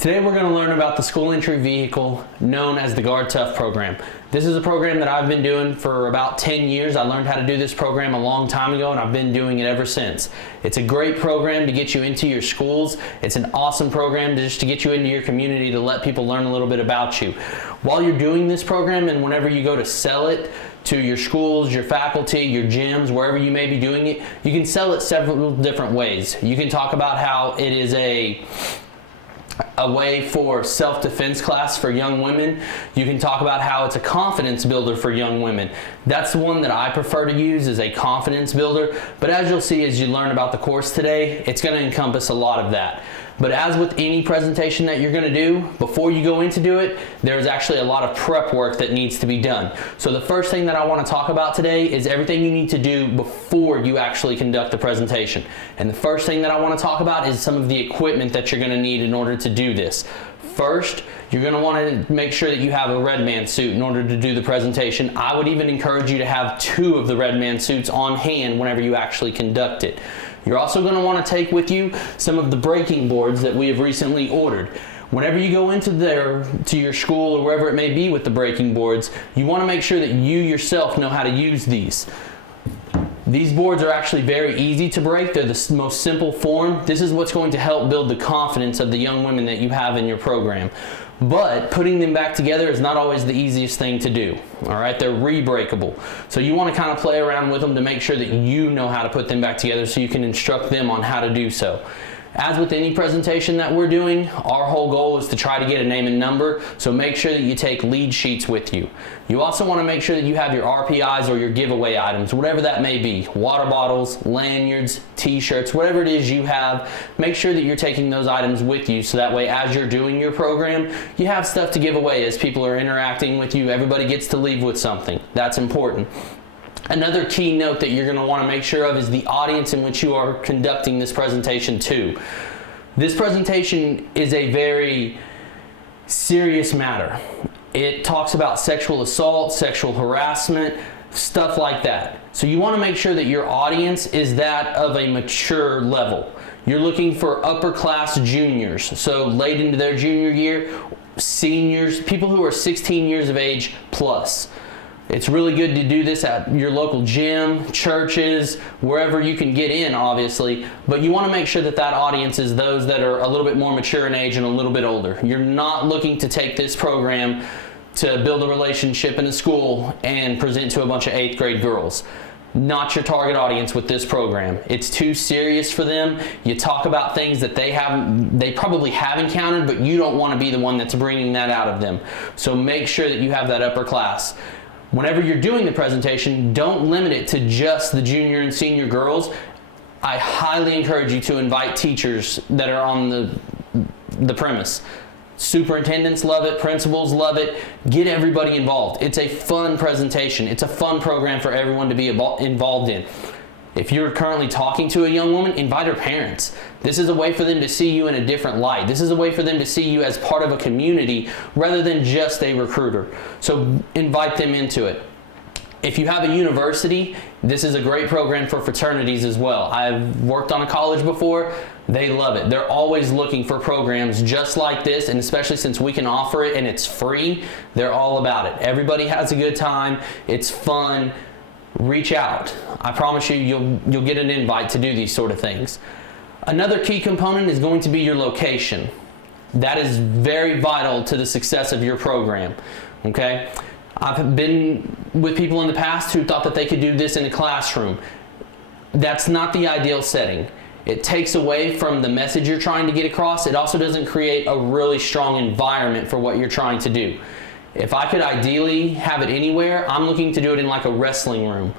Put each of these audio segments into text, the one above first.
Today we're going to learn about the school entry vehicle known as the Guard Tough program. This is a program that I've been doing for about 10 years. I learned how to do this program a long time ago and I've been doing it ever since. It's a great program to get you into your schools. It's an awesome program just to get you into your community, to let people learn a little bit about you. While you're doing this program and whenever you go to sell it to your schools, your faculty, your gyms, wherever you may be doing it, you can sell it several different ways. You can talk about how it is a way for self-defense class for young women. You can talk about how it's a confidence builder for young women. That's the one that I prefer to use, is a confidence builder. But as you'll see as you learn about the course today, it's going to encompass a lot of that. But as with any presentation that you're going to do, before you go in to do it, there's actually a lot of prep work that needs to be done. So the first thing that I want to talk about today is everything you need to do before you actually conduct the presentation. And the first thing that I want to talk about is some of the equipment that you're going to need in order to do this. First, you're going to want to make sure that you have a RedMan suit in order to do the presentation. I would even encourage you to have 2 of the RedMan suits on hand whenever you actually conduct it. You're also going to want to take with you some of the breaking boards that we have recently ordered. Whenever you go into to your school or wherever it may be with the breaking boards, you want to make sure that you yourself know how to use these. These boards are actually very easy to break. They're the most simple form. This is what's going to help build the confidence of the young women that you have in your program. But putting them back together is not always the easiest thing to do. All right, they're re-breakable. So you want to kind of play around with them to make sure that you know how to put them back together so you can instruct them on how to do so. As with any presentation that we're doing, our whole goal is to try to get a name and number, so make sure that you take lead sheets with you. You also want to make sure that you have your RPIs or your giveaway items, whatever that may be, water bottles, lanyards, t-shirts, whatever it is you have, make sure that you're taking those items with you so that way as you're doing your program, you have stuff to give away as people are interacting with you. Everybody gets to leave with something. That's important. Another key note that you're going to want to make sure of is the audience in which you are conducting this presentation to. This presentation is a very serious matter. It talks about sexual assault, sexual harassment, stuff like that. So you want to make sure that your audience is that of a mature level. You're looking for upper class juniors, so late into their junior year, seniors, people who are 16 years of age plus. It's really good to do this at your local gym, churches, wherever you can get in, obviously, but you want to make sure that that audience is those that are a little bit more mature in age and a little bit older. You're not looking to take this program to build a relationship in a school and present to a bunch of 8th grade girls. Not your target audience with this program. It's too serious for them. You talk about things that they probably have encountered, but you don't want to be the one that's bringing that out of them. So make sure that you have that upper class. Whenever you're doing the presentation, don't limit it to just the junior and senior girls. I highly encourage you to invite teachers that are on the premise. Superintendents love it, principals love it. Get everybody involved. It's a fun presentation. It's a fun program for everyone to be involved in. If you're currently talking to a young woman, invite her parents. This is a way for them to see you in a different light. This is a way for them to see you as part of a community rather than just a recruiter. So invite them into it. If you have a university, this is a great program for fraternities as well. I've worked on a college before. They love it. They're always looking for programs just like this, and especially since we can offer it and it's free, they're all about it. Everybody has a good time. It's fun. Reach out. I promise you, you'll get an invite to do these sort of things. Another key component is going to be your location. That is very vital to the success of your program. Okay? I've been with people in the past who thought that they could do this in a classroom. That's not the ideal setting. It takes away from the message you're trying to get across. It also doesn't create a really strong environment for what you're trying to do. If I could ideally have it anywhere, I'm looking to do it in like a wrestling room.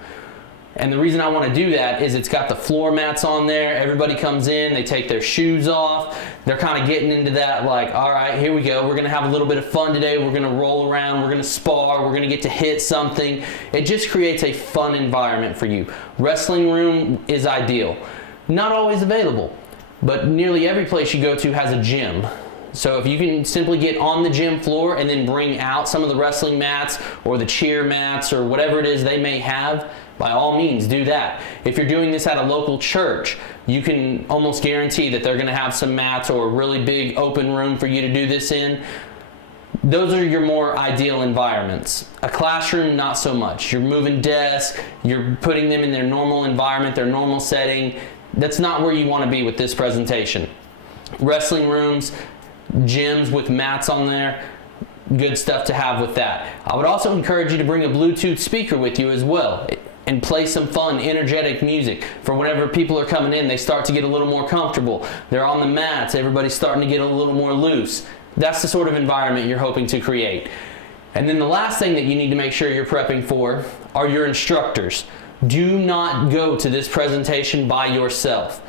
And the reason I want to do that is it's got the floor mats on there. Everybody comes in, they take their shoes off. They're kind of getting into that like, all right, here we go. We're going to have a little bit of fun today. We're going to roll around. We're going to spar. We're going to get to hit something. It just creates a fun environment for you. Wrestling room is ideal. Not always available, but nearly every place you go to has a gym. So if you can simply get on the gym floor and then bring out some of the wrestling mats or the cheer mats or whatever it is they may have, by all means do that. If you're doing this at a local church, you can almost guarantee that they're going to have some mats or a really big open room for you to do this in. Those are your more ideal environments. A classroom, not so much. You're moving desks, you're putting them in their normal environment, their normal setting. That's not where you want to be with this presentation. Wrestling rooms, gyms with mats on there, good stuff to have with that. I would also encourage you to bring a Bluetooth speaker with you as well and play some fun, energetic music for whenever people are coming in, they start to get a little more comfortable. They're on the mats, everybody's starting to get a little more loose. That's the sort of environment you're hoping to create. And then the last thing that you need to make sure you're prepping for are your instructors. Do not go to this presentation by yourself.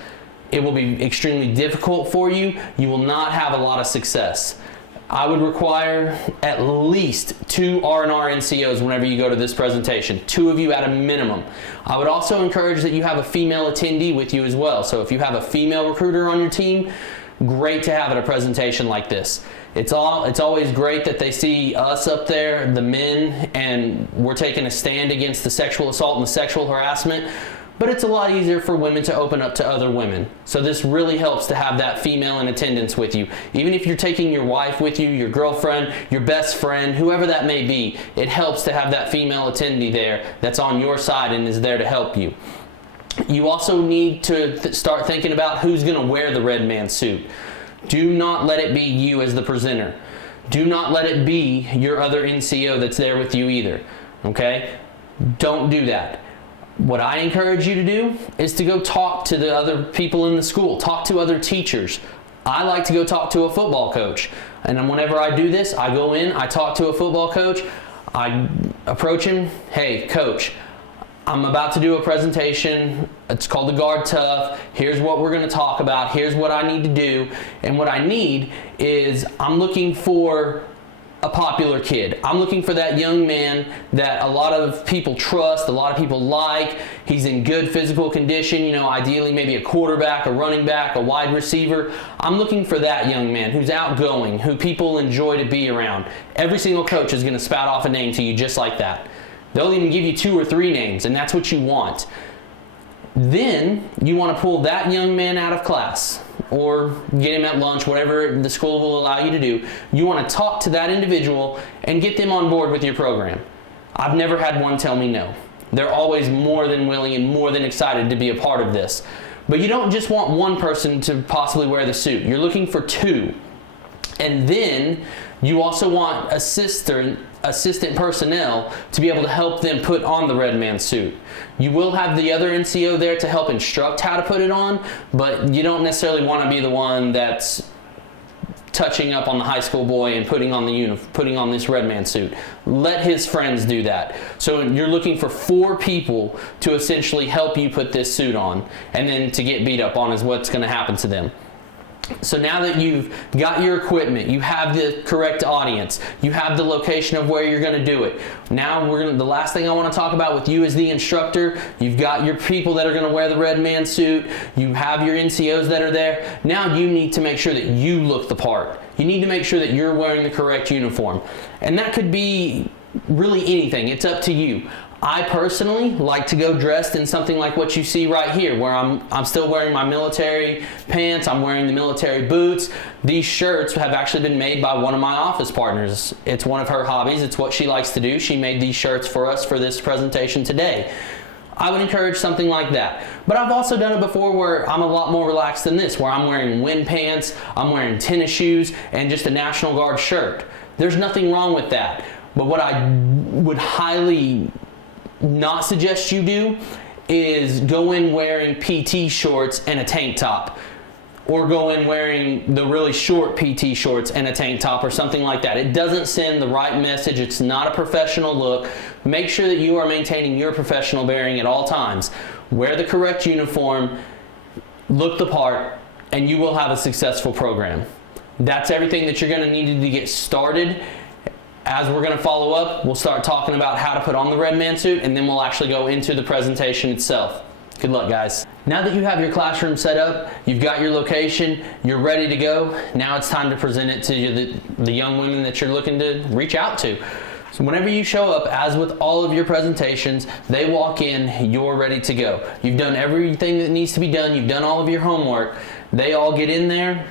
It will be extremely difficult for you. You will not have a lot of success. I would require at least 2 R&R NCOs whenever you go to this presentation, 2 of you at a minimum. I would also encourage that you have a female attendee with you as well. So if you have a female recruiter on your team, great to have at a presentation like this. It's always great that they see us up there, the men, and we're taking a stand against the sexual assault and the sexual harassment. But it's a lot easier for women to open up to other women. So this really helps to have that female in attendance with you. Even if you're taking your wife with you, your girlfriend, your best friend, whoever that may be, it helps to have that female attendee there that's on your side and is there to help you. You also need to start thinking about who's going to wear the RedMan suit. Do not let it be you as the presenter. Do not let it be your other NCO that's there with you either. Okay? Don't do that. What I encourage you to do is to go talk to the other people in the school, talk to other teachers. I like to go talk to a football coach. And then whenever I do this, I go in, I talk to a football coach, I approach him, hey, coach, I'm about to do a presentation. It's called the Guard Tough. Here's what we're going to talk about. Here's what I need to do. And what I need is I'm looking for a popular kid. I'm looking for that young man that a lot of people trust, a lot of people like. He's in good physical condition, you know, ideally maybe a quarterback, a running back, a wide receiver. I'm looking for that young man who's outgoing, who people enjoy to be around. Every single coach is going to spout off a name to you just like that. They'll even give you 2 or 3 names, and that's what you want. Then you want to pull that young man out of class or get him at lunch, whatever the school will allow you to do. You want to talk to that individual and get them on board with your program. I've never had one tell me no. They're always more than willing and more than excited to be a part of this. But you don't just want one person to possibly wear the suit. You're looking for 2. And then you also want assistant personnel to be able to help them put on the RedMan suit. You will have the other NCO there to help instruct how to put it on, but you don't necessarily want to be the one that's touching up on the high school boy and putting on this RedMan suit. Let his friends do that. So you're looking for 4 people to essentially help you put this suit on, and then to get beat up on is what's going to happen to them. So now that you've got your equipment, you have the correct audience, you have the location of where you're going to do it. Now the last thing I want to talk about with you is the instructor. You've got your people that are going to wear the RedMan suit. You have your NCOs that are there. Now you need to make sure that you look the part. You need to make sure that you're wearing the correct uniform. And that could be really anything. It's up to you. I personally like to go dressed in something like what you see right here, where I'm still wearing my military pants, I'm wearing the military boots. These shirts have actually been made by one of my office partners. It's one of her hobbies, it's what she likes to do. She made these shirts for us for this presentation today. I would encourage something like that. But I've also done it before where I'm a lot more relaxed than this, where I'm wearing wind pants, I'm wearing tennis shoes, and just a National Guard shirt. There's nothing wrong with that. But what I would highly not suggest you do is go in wearing PT shorts and a tank top, or go in wearing the really short PT shorts and a tank top or something like that. It doesn't send the right message. It's not a professional look. Make sure that you are maintaining your professional bearing at all times. Wear the correct uniform, look the part, and you will have a successful program. That's everything that you're going to need to get started. As we're going to follow up, we'll start talking about how to put on the RedMan suit, and then we'll actually go into the presentation itself. Good luck, guys. Now that you have your classroom set up, you've got your location, you're ready to go, now it's time to present it to the young women that you're looking to reach out to. So whenever you show up, as with all of your presentations, they walk in, you're ready to go. You've done everything that needs to be done. You've done all of your homework. They all get in there.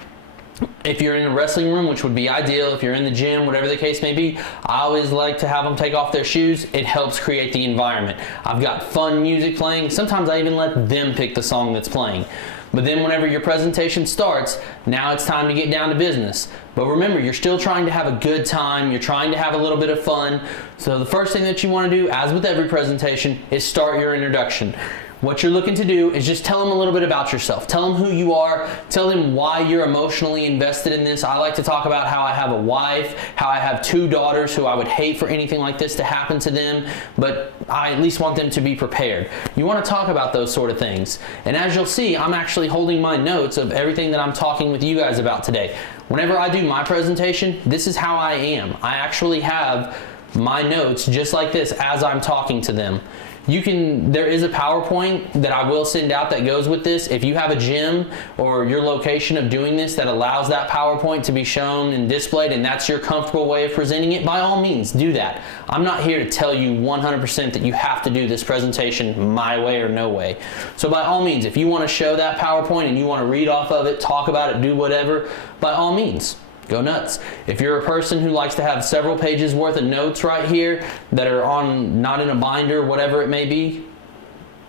If you're in a wrestling room, which would be ideal, if you're in the gym, whatever the case may be, I always like to have them take off their shoes. It helps create the environment. I've got fun music playing. Sometimes I even let them pick the song that's playing. But then whenever your presentation starts, now it's time to get down to business. But remember, you're still trying to have a good time. You're trying to have a little bit of fun. So the first thing that you want to do, as with every presentation, is start your introduction. What you're looking to do is just tell them a little bit about yourself. Tell them who you are. Tell them why you're emotionally invested in this. I like to talk about how I have a wife, how I have 2 daughters who I would hate for anything like this to happen to them, but I at least want them to be prepared. You want to talk about those sort of things. And as you'll see, I'm actually holding my notes of everything that I'm talking with you guys about today. Whenever I do my presentation, this is how I am. I actually have my notes just like this as I'm talking to them. There is a PowerPoint that I will send out that goes with this. If you have a gym or your location of doing this that allows that PowerPoint to be shown and displayed, and that's your comfortable way of presenting it, by all means, do that. I'm not here to tell you 100% that you have to do this presentation my way or no way. So by all means, if you want to show that PowerPoint and you want to read off of it, talk about it, do whatever, by all means. Go nuts. If you're a person who likes to have several pages worth of notes right here that are not in a binder, whatever it may be,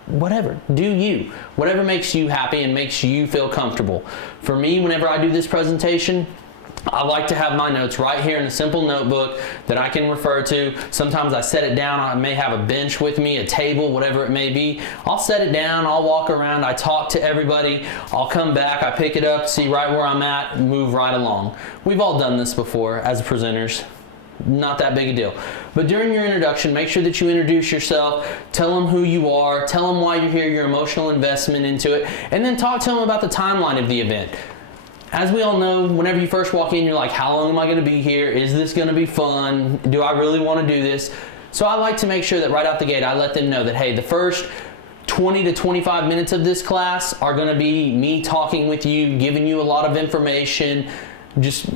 whatever, do you. Whatever makes you happy and makes you feel comfortable. For me, whenever I do this presentation, I like to have my notes right here in a simple notebook that I can refer to. Sometimes I set it down. I may have a bench with me, a table, whatever it may be. I'll set it down. I'll walk around. I talk to everybody. I'll come back. I pick it up, see right where I'm at, and move right along. We've all done this before as presenters. Not that big a deal. But during your introduction, make sure that you introduce yourself, tell them who you are, tell them why you're here, your emotional investment into it, and then talk to them about the timeline of the event. As we all know, whenever you first walk in, you're like, how long am I going to be here? Is this going to be fun? Do I really want to do this? So I like to make sure that right out the gate, I let them know that, hey, the first 20 to 25 minutes of this class are going to be me talking with you, giving you a lot of information, just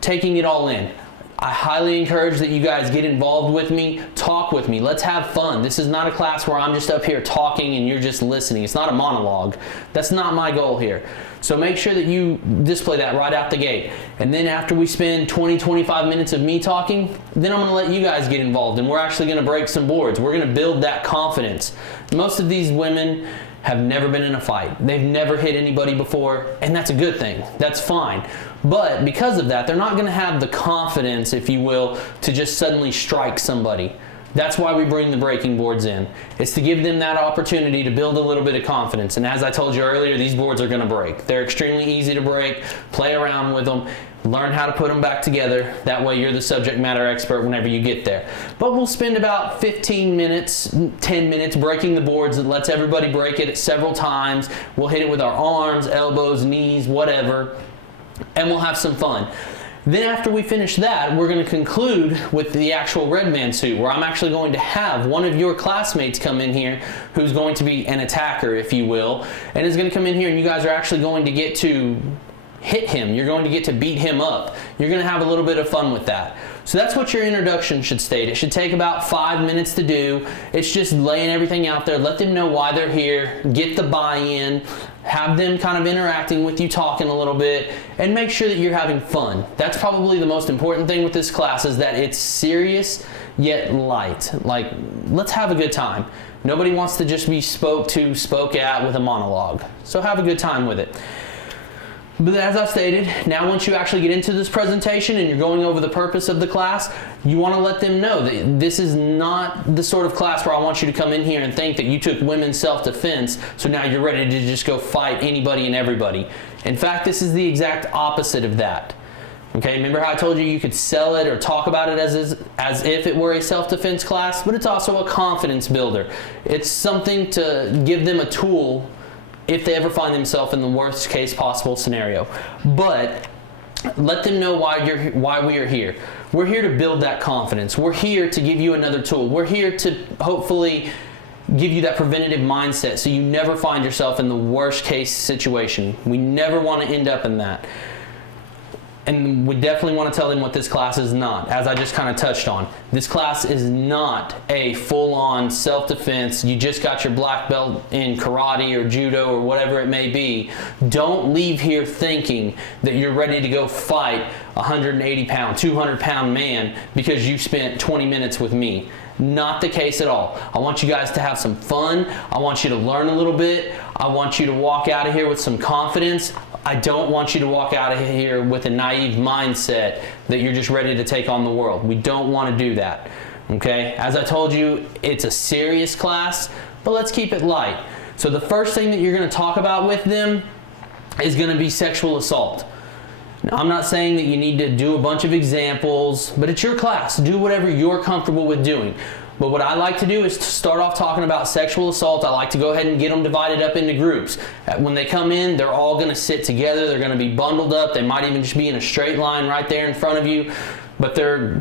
taking it all in. I highly encourage that you guys get involved with me, talk with me, let's have fun. This is not a class where I'm just up here talking and you're just listening. It's not a monologue. That's not my goal here. So make sure that you display that right out the gate. And then after we spend 20, 25 minutes of me talking, then I'm going to let you guys get involved and we're actually going to break some boards. We're going to build that confidence. Most of these women have never been in a fight. They've never hit anybody before, and that's a good thing. That's fine. But because of that, they're not going to have the confidence, if you will, to just suddenly strike somebody. That's why we bring the breaking boards in. It's to give them that opportunity to build a little bit of confidence. And as I told you earlier, these boards are going to break. They're extremely easy to break. Play around with them. Learn how to put them back together. That way you're the subject matter expert whenever you get there. But we'll spend about 15 minutes, 10 minutes breaking the boards. That lets everybody break it several times. We'll hit it with our arms, elbows, knees, whatever. And we'll have some fun. Then after we finish that, we're going to conclude with the actual RedMan suit, where I'm actually going to have one of your classmates come in here who's going to be an attacker, if you will, and is going to come in here and you guys are actually going to get to hit him. You're going to get to beat him up. You're going to have a little bit of fun with that. So that's what your introduction should state. It should take about 5 minutes to do. It's just laying everything out there. Let them know why they're here. Get the buy-in. Have them kind of interacting with you, talking a little bit, and make sure that you're having fun. That's probably the most important thing with this class, is that it's serious yet light. Like, let's have a good time. Nobody wants to just be spoke at with a monologue. So have a good time with it. But as I stated, now once you actually get into this presentation and you're going over the purpose of the class, you want to let them know that this is not the sort of class where I want you to come in here and think that you took women's self-defense, so now you're ready to just go fight anybody and everybody. In fact, this is the exact opposite of that. Okay, remember how I told you could sell it or talk about it as if it were a self-defense class? But it's also a confidence builder. It's something to give them a tool if they ever find themselves in the worst case possible scenario. But let them know why we are here. We're here to build that confidence. We're here to give you another tool. We're here to hopefully give you that preventative mindset so you never find yourself in the worst case situation. We never want to end up in that. And we definitely want to tell them what this class is not, as I just kind of touched on. This class is not a full-on self-defense. You just got your black belt in karate or judo or whatever it may be. Don't leave here thinking that you're ready to go fight a 180-pound, 200-pound man because you spent 20 minutes with me. Not the case at all. I want you guys to have some fun. I want you to learn a little bit. I want you to walk out of here with some confidence. I don't want you to walk out of here with a naive mindset that you're just ready to take on the world. We don't want to do that. Okay? As I told you, it's a serious class, but let's keep it light. So the first thing that you're going to talk about with them is going to be sexual assault. Now, I'm not saying that you need to do a bunch of examples, but it's your class. Do whatever you're comfortable with doing. But what I like to do is to start off talking about sexual assault. I like to go ahead and get them divided up into groups. When they come in, they're all going to sit together. They're going to be bundled up. They might even just be in a straight line right there in front of you, but they're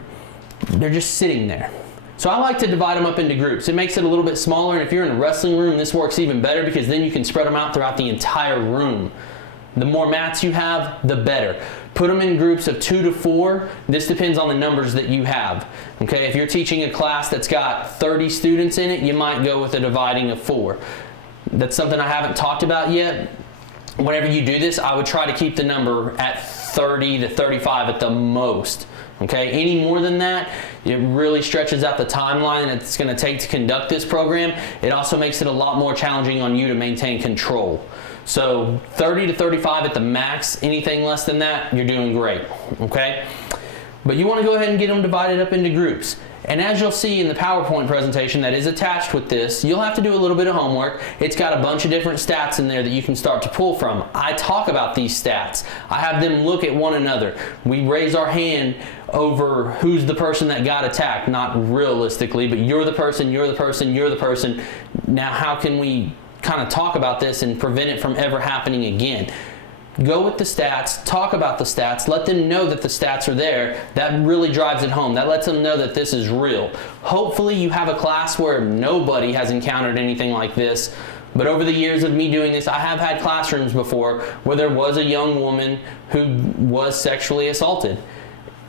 just sitting there. So I like to divide them up into groups. It makes it a little bit smaller, and if you're in a wrestling room, this works even better because then you can spread them out throughout the entire room. The more mats you have, the better. Put them in groups of 2 to 4. This depends on the numbers that you have. Okay, if you're teaching a class that's got 30 students in it, you might go with a dividing of 4. That's something I haven't talked about yet. Whenever you do this, I would try to keep the number at 30 to 35 at the most. Okay, any more than that, it really stretches out the timeline it's going to take to conduct this program. It also makes it a lot more challenging on you to maintain control. So 30 to 35 at the max. Anything less than that, you're doing great. Okay, but you want to go ahead and get them divided up into groups. And as you'll see in the PowerPoint presentation that is attached with this, you'll have to do a little bit of homework. It's got a bunch of different stats in there that you can start to pull from. I talk about these stats. I have them look at one another. We raise our hand over who's the person that got attacked, not realistically, but you're the person, you're the person, you're the person. Now how can we kind of talk about this and prevent it from ever happening again? Go with the stats, talk about the stats, let them know that the stats are there. That really drives it home. That lets them know that this is real. Hopefully you have a class where nobody has encountered anything like this, but over the years of me doing this, I have had classrooms before where there was a young woman who was sexually assaulted.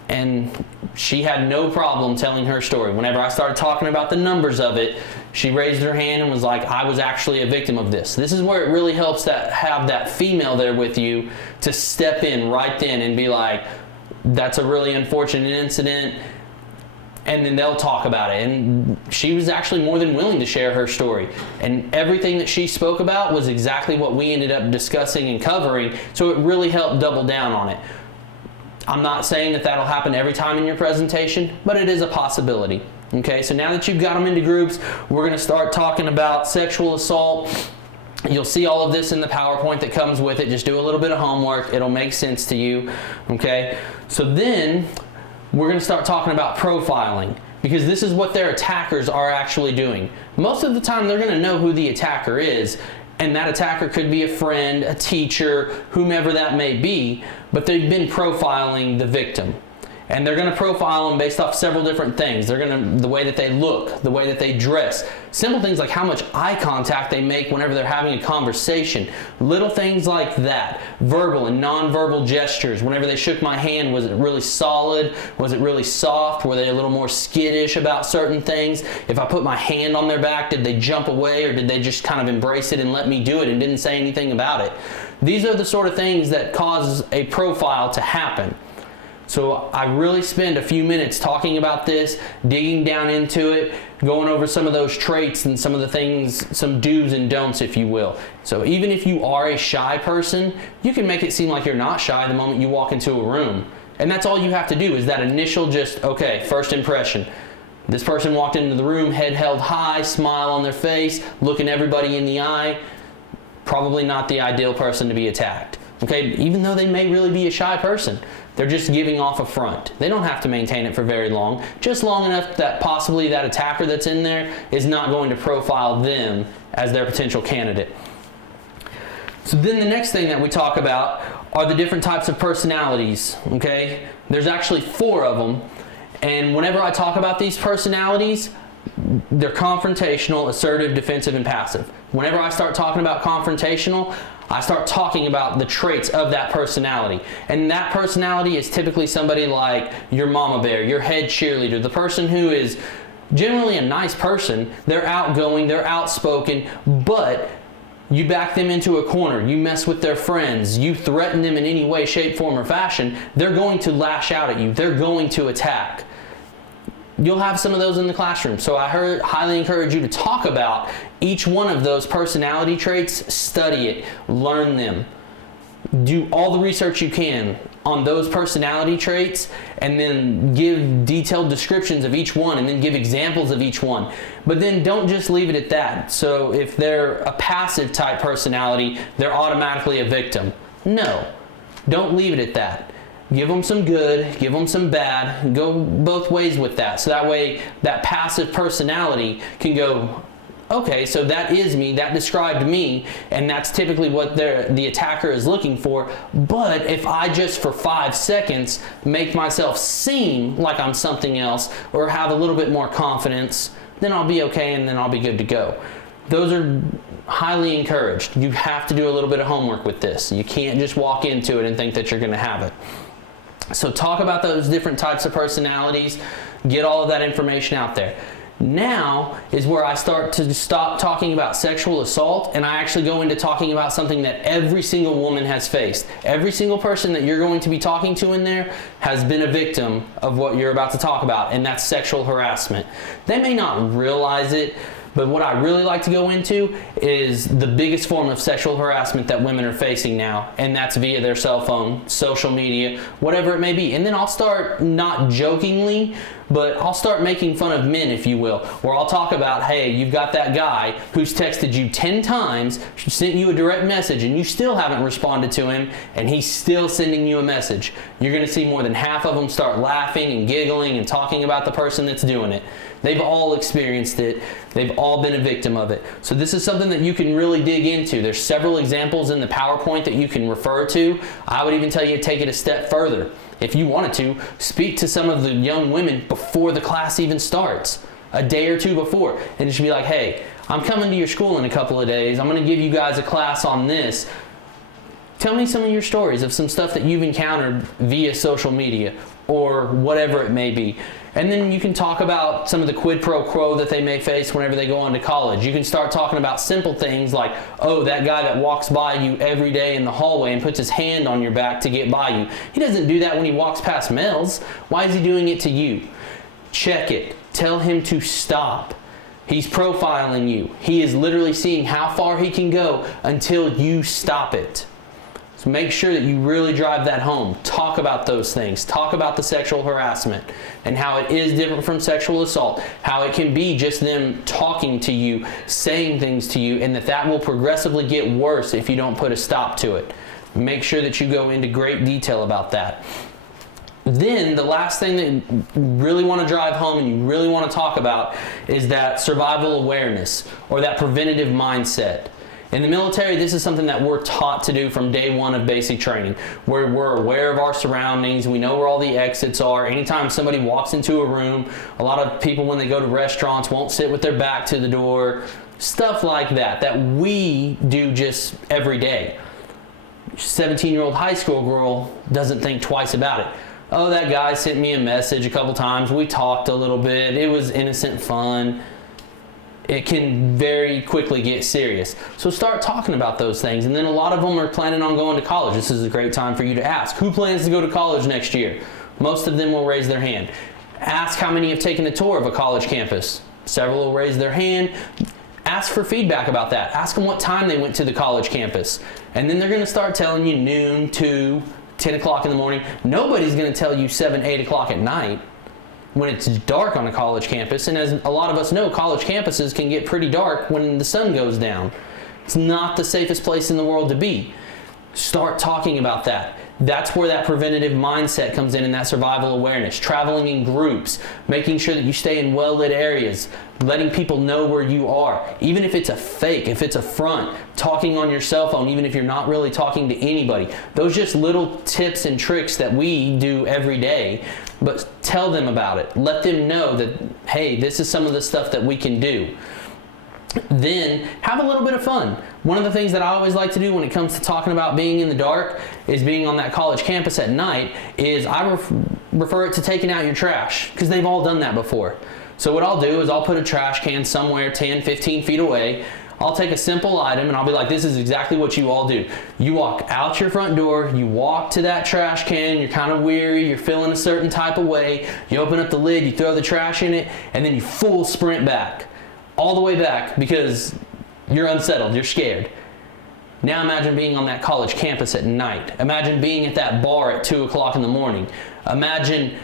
And she had no problem telling her story. Whenever I started talking about the numbers of it, she raised her hand and was like, I was actually a victim of this. This is where it really helps that have that female there with you to step in right then and be like, that's a really unfortunate incident. And then they'll talk about it. And she was actually more than willing to share her story. And everything that she spoke about was exactly what we ended up discussing and covering. So it really helped double down on it. I'm not saying that that'll happen every time in your presentation, but it is a possibility. Okay, so now that you've got them into groups, we're going to start talking about sexual assault. You'll see all of this in the PowerPoint that comes with it. Just do a little bit of homework. It'll make sense to you. Okay, so then we're going to start talking about profiling, because this is what their attackers are actually doing. Most of the time they're going to know who the attacker is, and that attacker could be a friend, a teacher, whomever that may be, but they've been profiling the victim. And they're going to profile them based off several different things. They're going to, the way that they look, the way that they dress, simple things like how much eye contact they make whenever they're having a conversation, little things like that, verbal and nonverbal gestures. Whenever they shook my hand, was it really solid? Was it really soft? Were they a little more skittish about certain things? If I put my hand on their back, did they jump away, or did they just kind of embrace it and let me do it and didn't say anything about it? These are the sort of things that cause a profile to happen. So I really spend a few minutes talking about this, digging down into it, going over some of those traits and some of the things, some do's and don'ts, if you will. So even if you are a shy person, you can make it seem like you're not shy the moment you walk into a room. And that's all you have to do, is that initial just, okay, first impression. This person walked into the room, head held high, smile on their face, looking everybody in the eye. Probably not the ideal person to be attacked. Okay, even though they may really be a shy person, they're just giving off a front. They don't have to maintain it for very long, just long enough that possibly that attacker that's in there is not going to profile them as their potential candidate. So then the next thing that we talk about are the different types of personalities, okay? There's actually 4 of them, and whenever I talk about these personalities, they're confrontational, assertive, defensive, and passive. Whenever I start talking about confrontational, I start talking about the traits of that personality. And that personality is typically somebody like your mama bear, your head cheerleader, the person who is generally a nice person. They're outgoing, they're outspoken, but you back them into a corner, you mess with their friends, you threaten them in any way, shape, form, or fashion, they're going to lash out at you. They're going to attack. You'll have some of those in the classroom. So I highly encourage you to talk about each one of those personality traits, study it, learn them. Do all the research you can on those personality traits, and then give detailed descriptions of each one, and then give examples of each one. But then don't just leave it at that. So if they're a passive type personality, they're automatically a victim. No, don't leave it at that. Give them some good, give them some bad, go both ways with that. So that way that passive personality can go, okay, so that is me, that described me, and that's typically what the attacker is looking for. But if I just for 5 seconds make myself seem like I'm something else, or have a little bit more confidence, then I'll be okay, and then I'll be good to go. Those are highly encouraged. You have to do a little bit of homework with this. You can't just walk into it and think that you're going to have it. So talk about those different types of personalities, get all of that information out there. Now is where I start to stop talking about sexual assault, and I actually go into talking about something that every single woman has faced. Every single person that you're going to be talking to in there has been a victim of what you're about to talk about, and that's sexual harassment. They may not realize it, but what I really like to go into is the biggest form of sexual harassment that women are facing now, and that's via their cell phone, social media, whatever it may be. And then I'll start, not jokingly, but I'll start making fun of men, if you will, where I'll talk about, hey, you've got that guy who's texted you 10 times, sent you a direct message, and you still haven't responded to him, and he's still sending you a message. You're going to see more than half of them start laughing and giggling and talking about the person that's doing it. They've all experienced it. They've all been a victim of it. So this is something that you can really dig into. There's several examples in the PowerPoint that you can refer to. I would even tell you to take it a step further. If you wanted to, speak to some of the young women before the class even starts, a day or two before, and just be like, hey, I'm coming to your school in a couple of days. I'm going to give you guys a class on this. Tell me some of your stories of some stuff that you've encountered via social media or whatever it may be. And then you can talk about some of the quid pro quo that they may face whenever they go on to college. You can start talking about simple things like, oh, that guy that walks by you every day in the hallway and puts his hand on your back to get by you. He doesn't do that when he walks past Mel's. Why is he doing it to you? Check it. Tell him to stop. He's profiling you. He is literally seeing how far he can go until you stop it. So make sure that you really drive that home. Talk about those things. Talk about the sexual harassment and how it is different from sexual assault, how it can be just them talking to you, saying things to you, and that will progressively get worse if you don't put a stop to it. Make sure that you go into great detail about that. Then the last thing that you really want to drive home and you really want to talk about is that survival awareness, or that preventative mindset. In the military, this is something that we're taught to do from day one of basic training, where we're aware of our surroundings, we know where all the exits are. Anytime somebody walks into a room, a lot of people when they go to restaurants won't sit with their back to the door, stuff like that, that we do just every day. 17-year-old high school girl doesn't think twice about it. Oh, that guy sent me a message a couple times, we talked a little bit, it was innocent fun. It can very quickly get serious. So start talking about those things. And then a lot of them are planning on going to college. This is a great time for you to ask, who plans to go to college next year? Most of them will raise their hand. Ask how many have taken a tour of a college campus. Several will raise their hand. Ask for feedback about that. Ask them what time they went to the college campus. And then they're going to start telling you noon, 2, 10 o'clock in the morning. Nobody's going to tell you 7, 8 o'clock at night when it's dark on a college campus. And as a lot of us know, college campuses can get pretty dark when the sun goes down. It's not the safest place in the world to be. Start talking about that. That's where that preventative mindset comes in, and that survival awareness. Traveling in groups, making sure that you stay in well-lit areas, letting people know where you are. Even if it's a fake, if it's a front, talking on your cell phone, even if you're not really talking to anybody. Those just little tips and tricks that we do every day, but tell them about it. Let them know that, hey, this is some of the stuff that we can do. Then have a little bit of fun. One of the things that I always like to do when it comes to talking about being in the dark is being on that college campus at night is I refer it to taking out your trash, because they've all done that before. So what I'll do is I'll put a trash can somewhere 10, 15 feet away. I'll take a simple item and I'll be like, this is exactly what you all do. You walk out your front door, you walk to that trash can, you're kind of weary, you're feeling a certain type of way, you open up the lid, you throw the trash in it, and then you full sprint back. All the way back because you're unsettled, you're scared. Now imagine being on that college campus at night. Imagine being at that bar at 2 o'clock in the morning. Imagine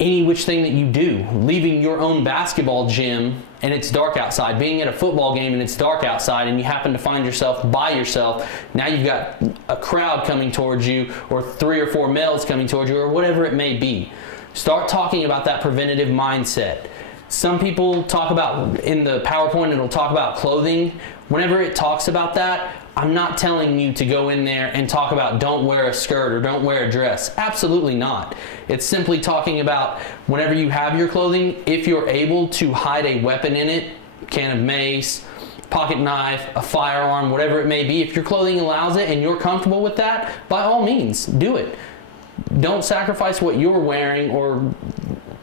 any which thing that you do, leaving your own basketball gym and it's dark outside, being at a football game and it's dark outside and you happen to find yourself by yourself. Now you've got a crowd coming towards you, or 3 or 4 males coming towards you, or whatever it may be. Start talking about that preventative mindset. Some people talk about, in the PowerPoint, it'll talk about clothing. Whenever it talks about that, I'm not telling you to go in there and talk about don't wear a skirt or don't wear a dress. Absolutely not. It's simply talking about whenever you have your clothing, if you're able to hide a weapon in it, can of mace, pocket knife, a firearm, whatever it may be, if your clothing allows it and you're comfortable with that, by all means, do it. Don't sacrifice what you're wearing or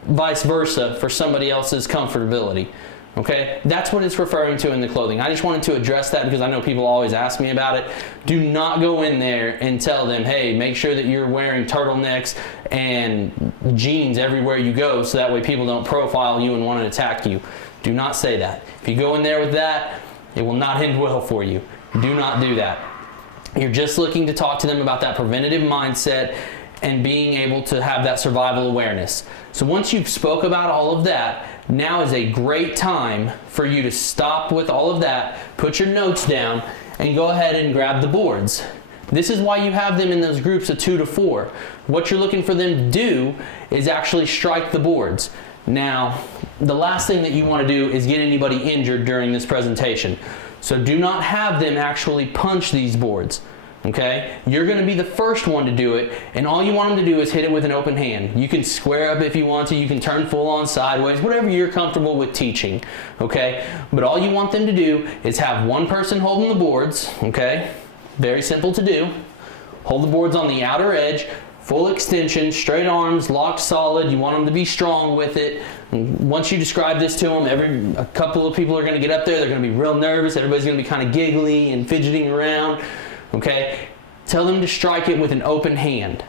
vice versa for somebody else's comfortability. Okay, that's what it's referring to in the clothing. I just wanted to address that because I know people always ask me about it. Do not go in there and tell them, hey, make sure that you're wearing turtlenecks and jeans everywhere you go so that way people don't profile you and want to attack you. Do not say that. If you go in there with that, it will not end well for you. Do not do that. You're just looking to talk to them about that preventative mindset and being able to have that survival awareness. So once you've spoke about all of that, now is a great time for you to stop with all of that, put your notes down, and go ahead and grab the boards. This is why you have them in those groups of 2 to 4. What you're looking for them to do is actually strike the boards. Now, the last thing that you want to do is get anybody injured during this presentation. So do not have them actually punch these boards. Okay, you're going to be the first one to do it, and all you want them to do is hit it with an open hand. You can square up if you want to, you can turn full on sideways, whatever you're comfortable with teaching. Okay, but all you want them to do is have one person holding the boards. Okay, very simple to do. Hold the boards on the outer edge, full extension, straight arms, locked solid. You want them to be strong with it. Once you describe this to them, a couple of people are going to get up there, they're going to be real nervous, everybody's going to be kind of giggly and fidgeting around. Okay, tell them to strike it with an open hand.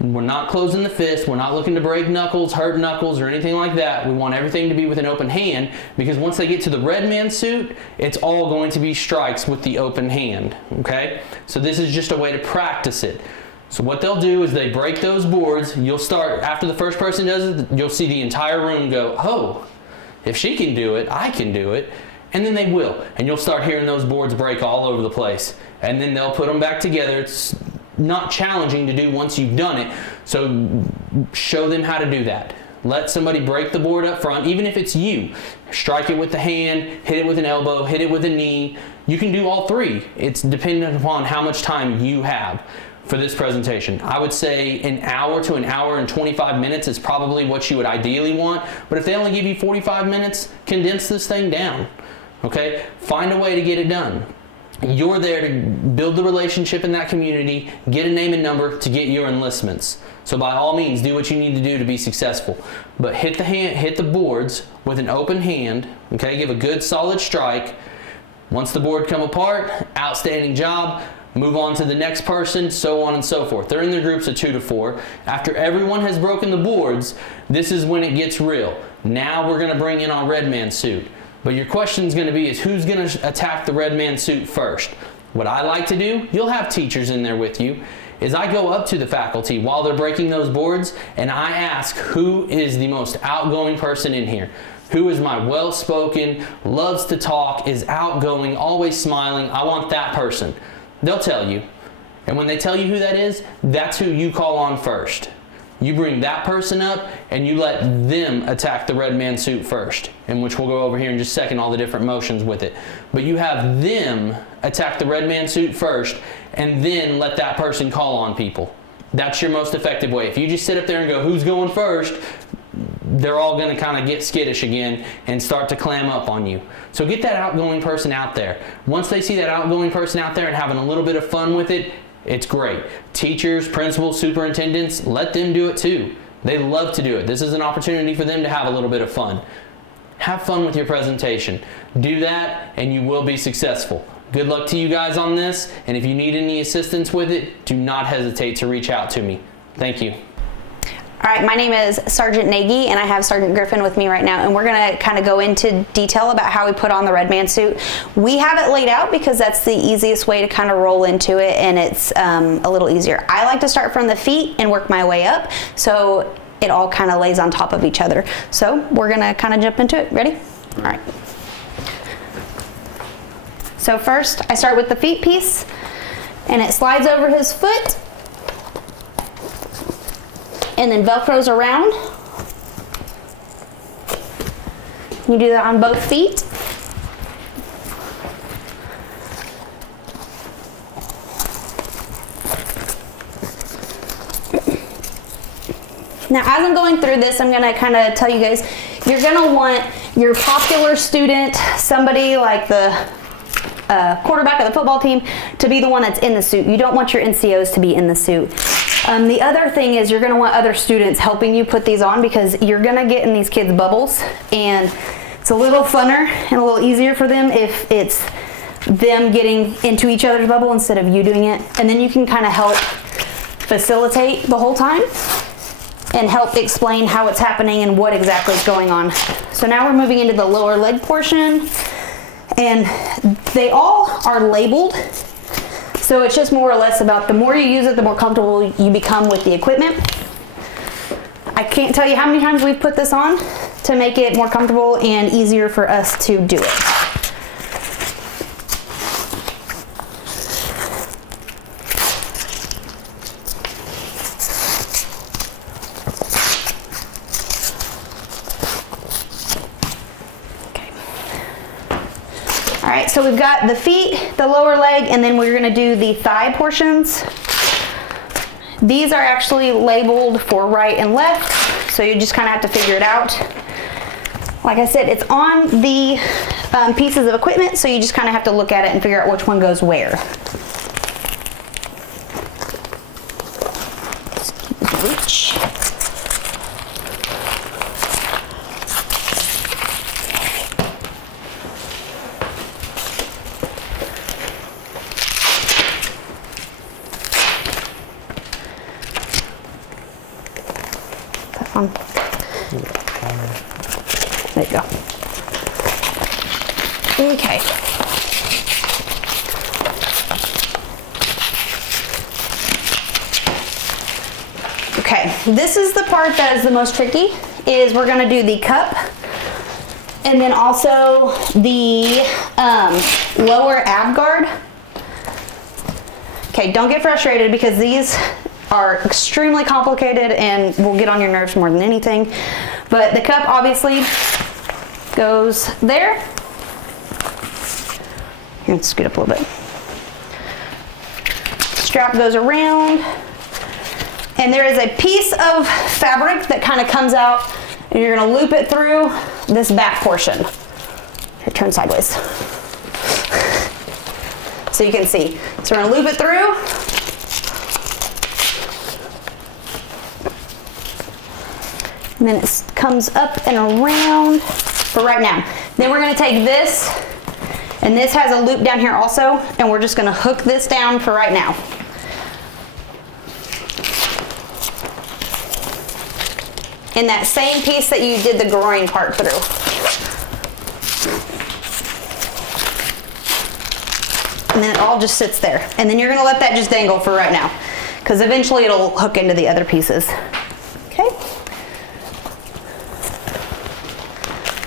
We're not closing the fist, we're not looking to break knuckles, hurt knuckles, or anything like that. We want everything to be with an open hand, because once they get to the RedMan suit, it's all going to be strikes with the open hand. Okay, so this is just a way to practice it. So what they'll do is they break those boards. You'll start, after the first person does it, you'll see the entire room go, oh, if she can do it, I can do it. And then they will, and you'll start hearing those boards break all over the place. And then they'll put them back together. It's not challenging to do once you've done it, so show them how to do that. Let somebody break the board up front, even if it's you. Strike it with the hand, hit it with an elbow, hit it with a knee. You can do all 3. It's dependent upon how much time you have for this presentation. I would say an hour to an hour and 25 minutes is probably what you would ideally want, but if they only give you 45 minutes, condense this thing down. Okay, find a way to get it done. You're there to build the relationship in that community, get a name and number to get your enlistments. So by all means, do what you need to do to be successful. But hit the boards with an open hand. Okay, give a good solid strike. Once the board come apart, outstanding job. Move on to the next person, so on and so forth. They're in their groups of 2 to 4. After everyone has broken the boards, this is when it gets real. Now we're going to bring in our RedMan suit. But your question is going to be is who's going to attack the RedMan suit first? What I like to do, you'll have teachers in there with you, is I go up to the faculty while they're breaking those boards and I ask who is the most outgoing person in here. Who is my well-spoken, loves to talk, is outgoing, always smiling. I want that person. They'll tell you. And when they tell you who that is, that's who you call on first. You bring that person up and you let them attack the RedMan suit first, in which we'll go over here in just a second, all the different motions with it. But you have them attack the RedMan suit first and then let that person call on people. That's your most effective way. If you just sit up there and go, who's going first? they're all going to kind of get skittish again and start to clam up on you. So get that outgoing person out there. Once they see that outgoing person out there and having a little bit of fun with it, it's great. Teachers, principals, superintendents, let them do it too. They love to do it. This is an opportunity for them to have a little bit of fun. Have fun with your presentation. Do that and you will be successful. Good luck to you guys on this, and if you need any assistance with it, do not hesitate to reach out to me. Thank you. All right, my name is Sergeant Nagy, and I have Sergeant Griffin with me right now, and we're gonna kind of go into detail about how we put on the RedMan suit. We have it laid out because that's the easiest way to kind of roll into it, and it's a little easier. I like to start from the feet and work my way up, so it all kind of lays on top of each other. So we're gonna kind of jump into it. Ready? All right. So first, I start with the feet piece, and it slides over his foot, and then Velcros around. You do that on both feet. Now, as I'm going through this, I'm gonna kind of tell you guys, you're gonna want your popular student, somebody like the quarterback of the football team, to be the one that's in the suit. You don't want your NCOs to be in the suit. The other thing is you're going to want other students helping you put these on, because you're going to get in these kids' bubbles, and it's a little funner and a little easier for them if it's them getting into each other's bubble instead of you doing it. And then you can kind of help facilitate the whole time and help explain how it's happening and what exactly is going on. So now we're moving into the lower leg portion, and they all are labeled. So it's just more or less about the more you use it, the more comfortable you become with the equipment. I can't tell you how many times we've put this on to make it more comfortable and easier for us to do it. All right, so we've got the feet, the lower leg, and then we're gonna do the thigh portions. These are actually labeled for right and left, so you just kind of have to figure it out. Like I said, it's on the pieces of equipment, so you just kind of have to look at it and figure out which one goes where. Reach. There you go. Okay. Okay, this is the part that is the most tricky, is we're gonna do the cup and then also the lower ab guard. Okay, don't get frustrated because these are extremely complicated and will get on your nerves more than anything. But the cup obviously goes there. Here, let's scoot up a little bit. Strap goes around, and there is a piece of fabric that kind of comes out, and you're gonna loop it through this back portion. Here, turn sideways. So you can see. So we're gonna loop it through. And then it comes up and around for right now. Then we're gonna take this, and this has a loop down here also, and we're just gonna hook this down for right now. In that same piece that you did the groin part through. And then it all just sits there. And then you're gonna let that just dangle for right now, because eventually it'll hook into the other pieces. Okay.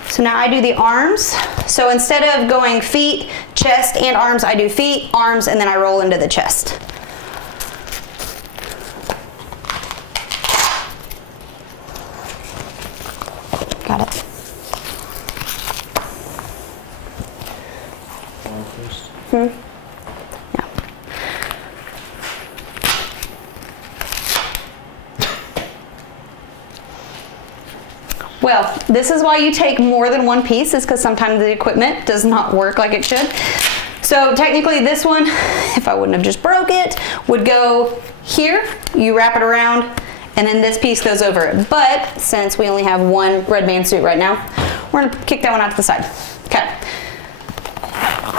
So now I do the arms. So instead of going feet, chest, and arms, I do feet, arms, and then I roll into the chest. Got it. Yeah. Well, this is why you take more than one piece, is because sometimes the equipment does not work like it should. So technically this one, if I wouldn't have just broke it, would go here, you wrap it around, and then this piece goes over it. But since we only have one RedMan suit right now, we're gonna kick that one out to the side. Okay.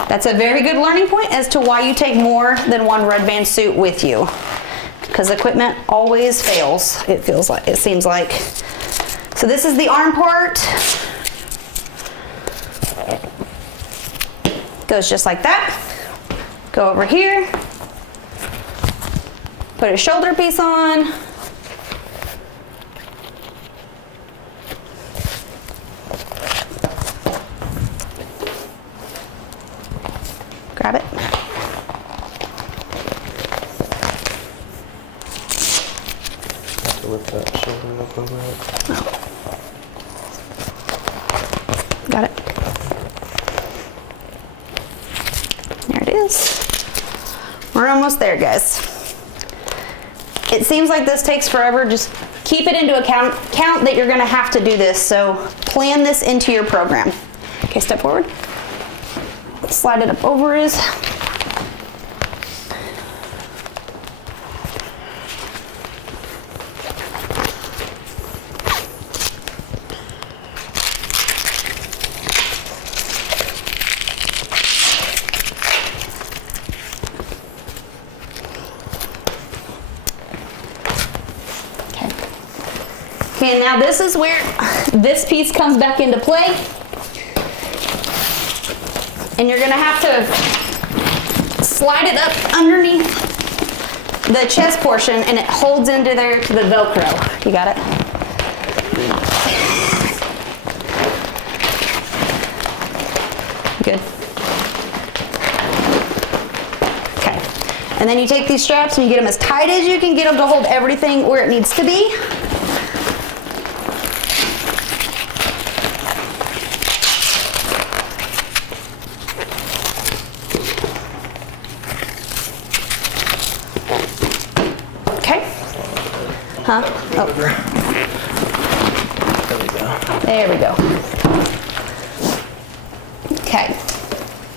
That's a very good learning point as to why you take more than one RedMan suit with you. Because equipment always fails, it seems like. So this is the arm part. Goes just like that. Go over here. Put a shoulder piece on. Grab it. Have to lift that shoulder up over it. Got it. There it is. We're almost there, guys. It seems like this takes forever. Just keep it into account. Count that you're going to have to do this, so plan this into your program. Okay, step forward. Slide it up over his. Okay, now this is where this piece comes back into play. And you're gonna have to slide it up underneath the chest portion, and it holds into there to the Velcro. You got it? Good. Okay. And then you take these straps and you get them as tight as you can get them to hold everything where it needs to be. Huh? Oh. There we go. Okay.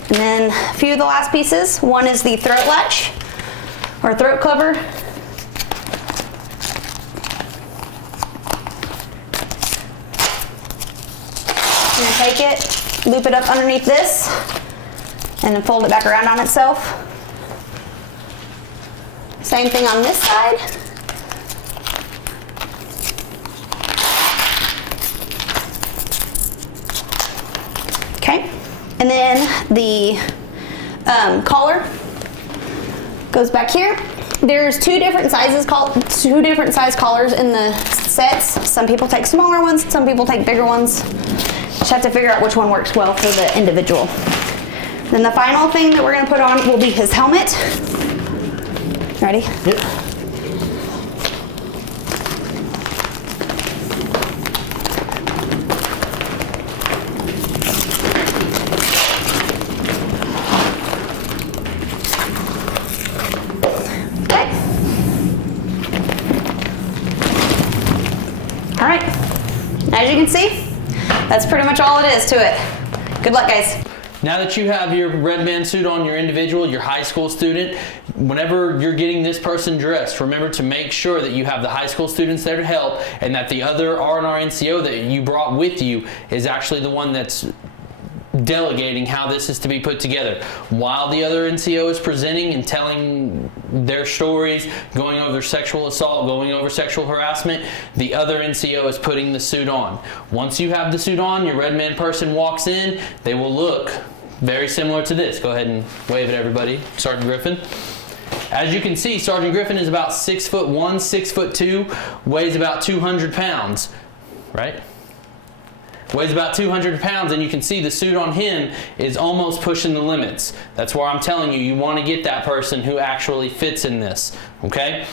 And then a few of the last pieces. One is the throat latch or throat cover. You're gonna take it, loop it up underneath this, and then fold it back around on itself. Same thing on this side. And then the collar goes back here. There's two different size collars in the sets. Some people take smaller ones, some people take bigger ones. Just have to figure out which one works well for the individual. Then the final thing that we're gonna put on will be his helmet. Ready? Yep. As you can see, that's pretty much all it is to it. Good luck, guys. Now that you have your RedMan suit on your individual, your high school student, whenever you're getting this person dressed, remember to make sure that you have the high school students there to help, and that the other R&R NCO that you brought with you is actually the one that's delegating how this is to be put together. While the other NCO is presenting and telling their stories, going over sexual assault, going over sexual harassment, the other NCO is putting the suit on. Once you have the suit on, your RedMan person walks in, they will look very similar to this. Go ahead and wave at everybody. Sergeant Griffin. As you can see, Sergeant Griffin is about 6'1", 6'2", weighs about 200 pounds, right? Weighs about 200 pounds, and you can see the suit on him is almost pushing the limits. That's why I'm telling you, you want to get that person who actually fits in this, okay?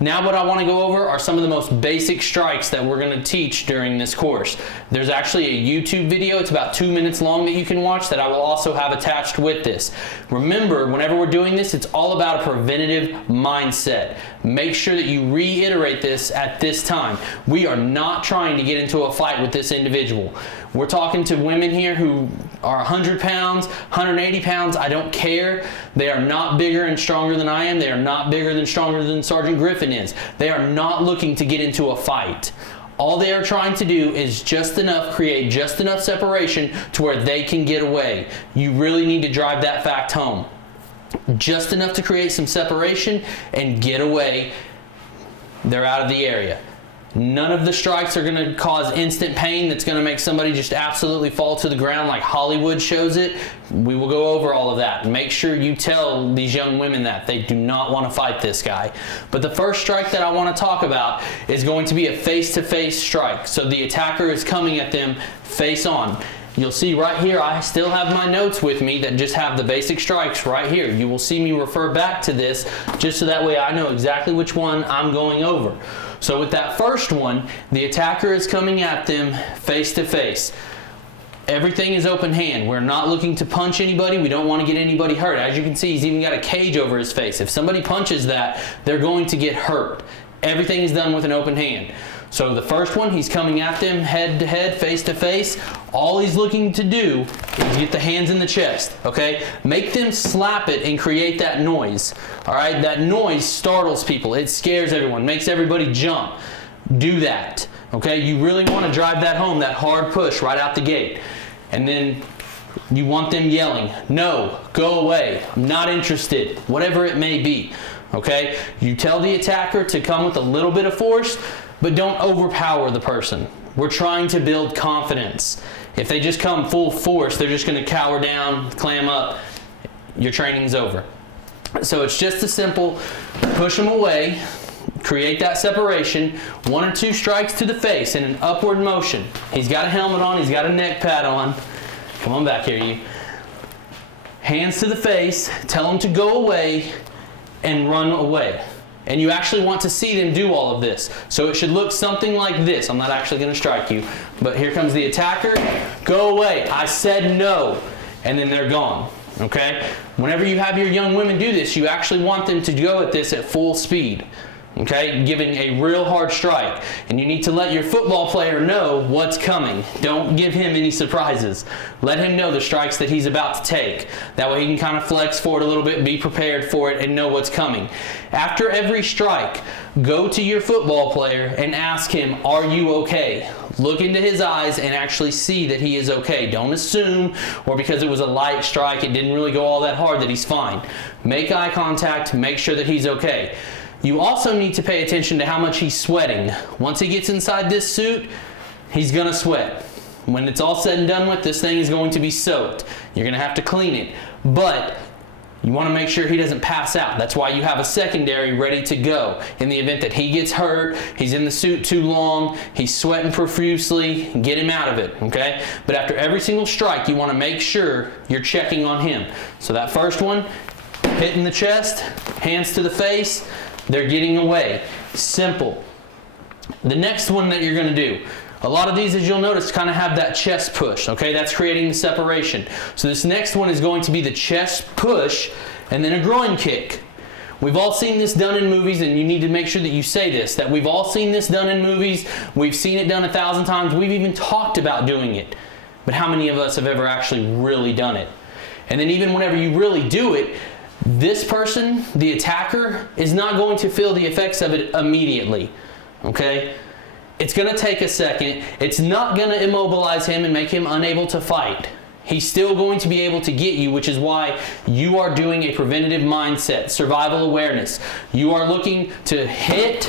Now what I want to go over are some of the most basic strikes that we're going to teach during this course. There's actually a YouTube video, it's about 2 minutes long, that you can watch that I will also have attached with this. Remember, whenever we're doing this, it's all about a preventative mindset. Make sure that you reiterate this at this time. We are not trying to get into a fight with this individual. We're talking to women here who are 100 pounds, 180 pounds, I don't care. They are not bigger and stronger than I am. They are not bigger and stronger than Sergeant Griffin is. They are not looking to get into a fight. All they are trying to do is create just enough separation to where they can get away. You really need to drive that fact home. Just enough to create some separation and get away. They're out of the area. None of the strikes are going to cause instant pain that's going to make somebody just absolutely fall to the ground like Hollywood shows it. We will go over all of that. Make sure you tell these young women that they do not want to fight this guy. But the first strike that I want to talk about is going to be a face-to-face strike. So the attacker is coming at them face on. You'll see right here, I still have my notes with me that just have the basic strikes right here. You will see me refer back to this just so that way I know exactly which one I'm going over. So with that first one, the attacker is coming at them face to face. Everything is open hand. We're not looking to punch anybody. We don't want to get anybody hurt. As you can see, he's even got a cage over his face. If somebody punches that, they're going to get hurt. Everything is done with an open hand. So the first one, he's coming at them head to head, face to face. All he's looking to do is get the hands in the chest, okay? Make them slap it and create that noise, all right? That noise startles people. It scares everyone, makes everybody jump. Do that, okay? You really want to drive that home, that hard push right out the gate. And then you want them yelling, no, go away, I'm not interested, whatever it may be, okay? You tell the attacker to come with a little bit of force, but don't overpower the person. We're trying to build confidence. If they just come full force, they're just going to cower down, clam up. Your training's over. So it's just a simple push them away, create that separation, 1 or 2 strikes to the face in an upward motion. He's got a helmet on, he's got a neck pad on. Come on back here, you. Hands to the face, tell him to go away and run away. And you actually want to see them do all of this. So it should look something like this. I'm not actually going to strike you, but here comes the attacker. Go away. I said no. And then they're gone. Okay? Whenever you have your young women do this, you actually want them to go at this at full speed. Okay? Giving a real hard strike. And you need to let your football player know what's coming. Don't give him any surprises. Let him know the strikes that he's about to take. That way he can kind of flex forward a little bit, be prepared for it, and know what's coming. After every strike, go to your football player and ask him, are you okay? Look into his eyes and actually see that he is okay. Don't assume, or because it was a light strike, it didn't really go all that hard, that he's fine. Make eye contact, make sure that he's okay. You also need to pay attention to how much he's sweating. Once he gets inside this suit, he's gonna sweat. When it's all said and done with, this thing is going to be soaked. You're gonna have to clean it. But you wanna make sure he doesn't pass out. That's why you have a secondary ready to go. In the event that he gets hurt, he's in the suit too long, he's sweating profusely, get him out of it, okay? But after every single strike, you wanna make sure you're checking on him. So that first one, hitting the chest, hands to the face, they're getting away. Simple. The next one that you're going to do, a lot of these, as you'll notice, kind of have that chest push, okay? That's creating the separation. So this next one is going to be the chest push and then a groin kick. We've all seen this done in movies, and you need to make sure that you say this, that we've all seen this done in movies. We've seen it done 1,000 times. We've even talked about doing it. But how many of us have ever actually really done it? And then even whenever you really do it, this person, the attacker, is not going to feel the effects of it immediately, okay? It's going to take a second. It's not going to immobilize him and make him unable to fight. He's still going to be able to get you, which is why you are doing a preventative mindset, survival awareness. You are looking to hit,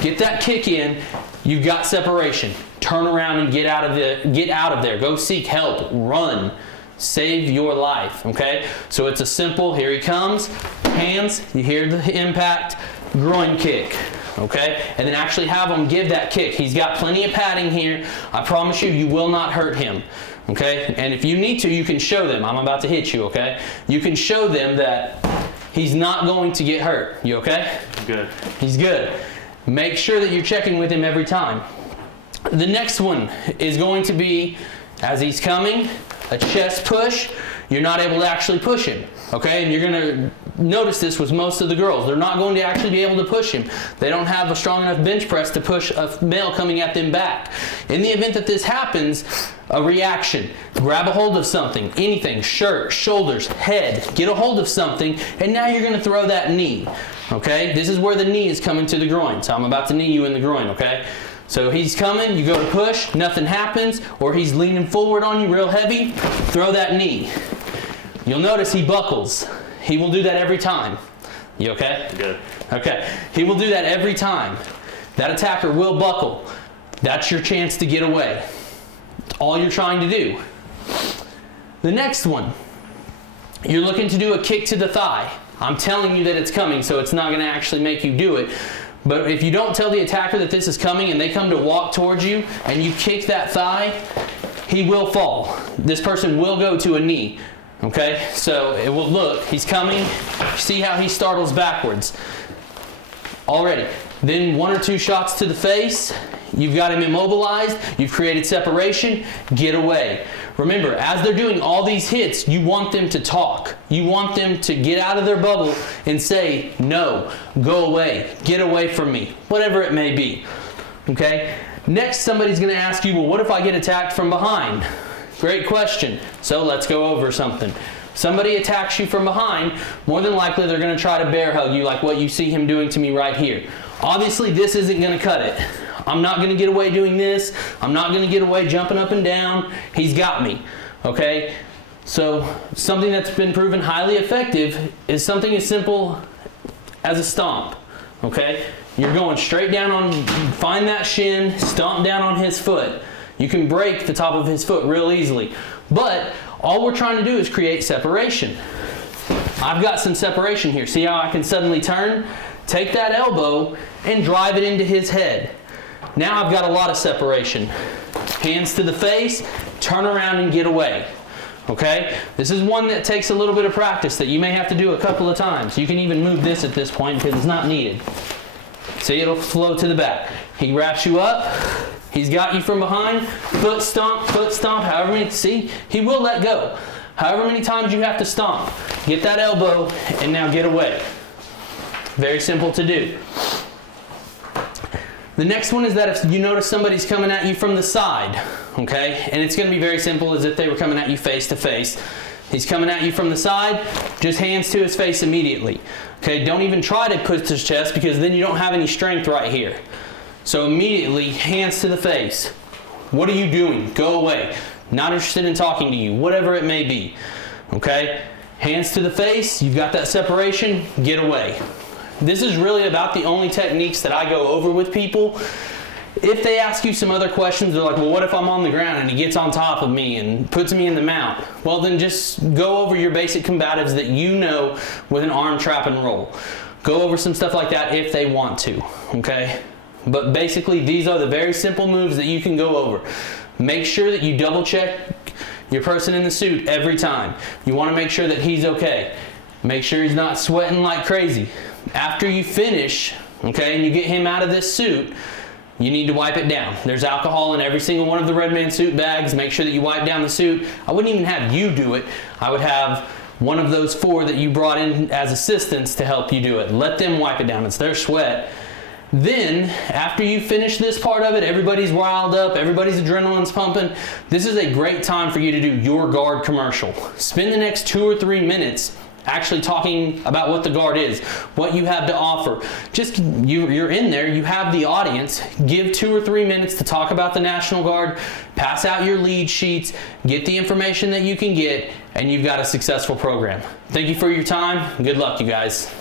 get that kick in, you've got separation. Turn around and get out of there. Go seek help, run. Save your life, okay? So it's a simple, here he comes, hands, you hear the impact, groin kick, okay? And then actually have him give that kick. He's got plenty of padding here. I promise you, you will not hurt him, okay? And if you need to, you can show them. I'm about to hit you, okay? You can show them that he's not going to get hurt. You okay? Good. He's good. Make sure that you're checking with him every time. The next one is going to be, as he's coming, a chest push. You're not able to actually push him, okay? And you're gonna notice this with most of the girls. They're not going to actually be able to push him. They don't have a strong enough bench press to push a male coming at them back. In the event that this happens, a reaction. Grab a hold of something, anything, shirt, shoulders, head. Get a hold of something, and now you're gonna throw that knee, okay? This is where the knee is coming to the groin. So I'm about to knee you in the groin, okay? So he's coming, you go to push, nothing happens, or he's leaning forward on you real heavy, throw that knee. You'll notice he buckles. He will do that every time. You okay? Good. Okay. He will do that every time. That attacker will buckle. That's your chance to get away. It's all you're trying to do. The next one, you're looking to do a kick to the thigh. I'm telling you that it's coming, so it's not going to actually make you do it. But if you don't tell the attacker that this is coming and they come to walk towards you and you kick that thigh, he will fall. This person will go to a knee. Okay, so it will look, he's coming, see how he startles backwards already. Then 1 or 2 shots to the face, you've got him immobilized, you've created separation, get away. Remember, as they're doing all these hits, you want them to talk. You want them to get out of their bubble and say, no, go away, get away from me, whatever it may be. Okay, next somebody's gonna ask you, well, what if I get attacked from behind? Great question. So let's go over something. Somebody attacks you from behind, more than likely they're going to try to bear hug you like what you see him doing to me right here. Obviously this isn't going to cut it. I'm not going to get away doing this. I'm not going to get away jumping up and down. He's got me. Okay? So something that's been proven highly effective is something as simple as a stomp. Okay? You're going straight down on, find that shin, stomp down on his foot. You can break the top of his foot real easily. But all we're trying to do is create separation. I've got some separation here. See how I can suddenly turn? Take that elbow and drive it into his head. Now I've got a lot of separation. Hands to the face, turn around and get away. Okay? This is one that takes a little bit of practice that you may have to do a couple of times. You can even move this at this point because it's not needed. See, it'll flow to the back. He wraps you up. He's got you from behind, foot stomp, however many, see, he will let go. However many times you have to stomp, get that elbow and now get away. Very simple to do. The next one is that if you notice somebody's coming at you from the side, okay, and it's going to be very simple as if they were coming at you face to face. He's coming at you from the side, just hands to his face immediately. Okay, don't even try to push his chest because then you don't have any strength right here. So immediately, hands to the face. What are you doing? Go away. Not interested in talking to you, whatever it may be. Okay? Hands to the face, you've got that separation, get away. This is really about the only techniques that I go over with people. If they ask you some other questions, they're like, well, what if I'm on the ground and he gets on top of me and puts me in the mount? Well, then just go over your basic combatives that you know with an arm trap and roll. Go over some stuff like that if they want to, okay? But basically, these are the very simple moves that you can go over. Make sure that you double check your person in the suit every time. You want to make sure that he's okay. Make sure he's not sweating like crazy. After you finish, okay, and you get him out of this suit, you need to wipe it down. There's alcohol in every single one of the RedMan suit bags. Make sure that you wipe down the suit. I wouldn't even have you do it. I would have one of those 4 that you brought in as assistants to help you do it. Let them wipe it down. It's their sweat. Then, after you finish this part of it, everybody's riled up, everybody's adrenaline's pumping. This is a great time for you to do your guard commercial. Spend the next 2 or 3 minutes actually talking about what the guard is, what you have to offer. Just, you're in there, you have the audience. Give 2 or 3 minutes to talk about the National Guard, pass out your lead sheets, get the information that you can get, and you've got a successful program. Thank you for your time. Good luck, you guys.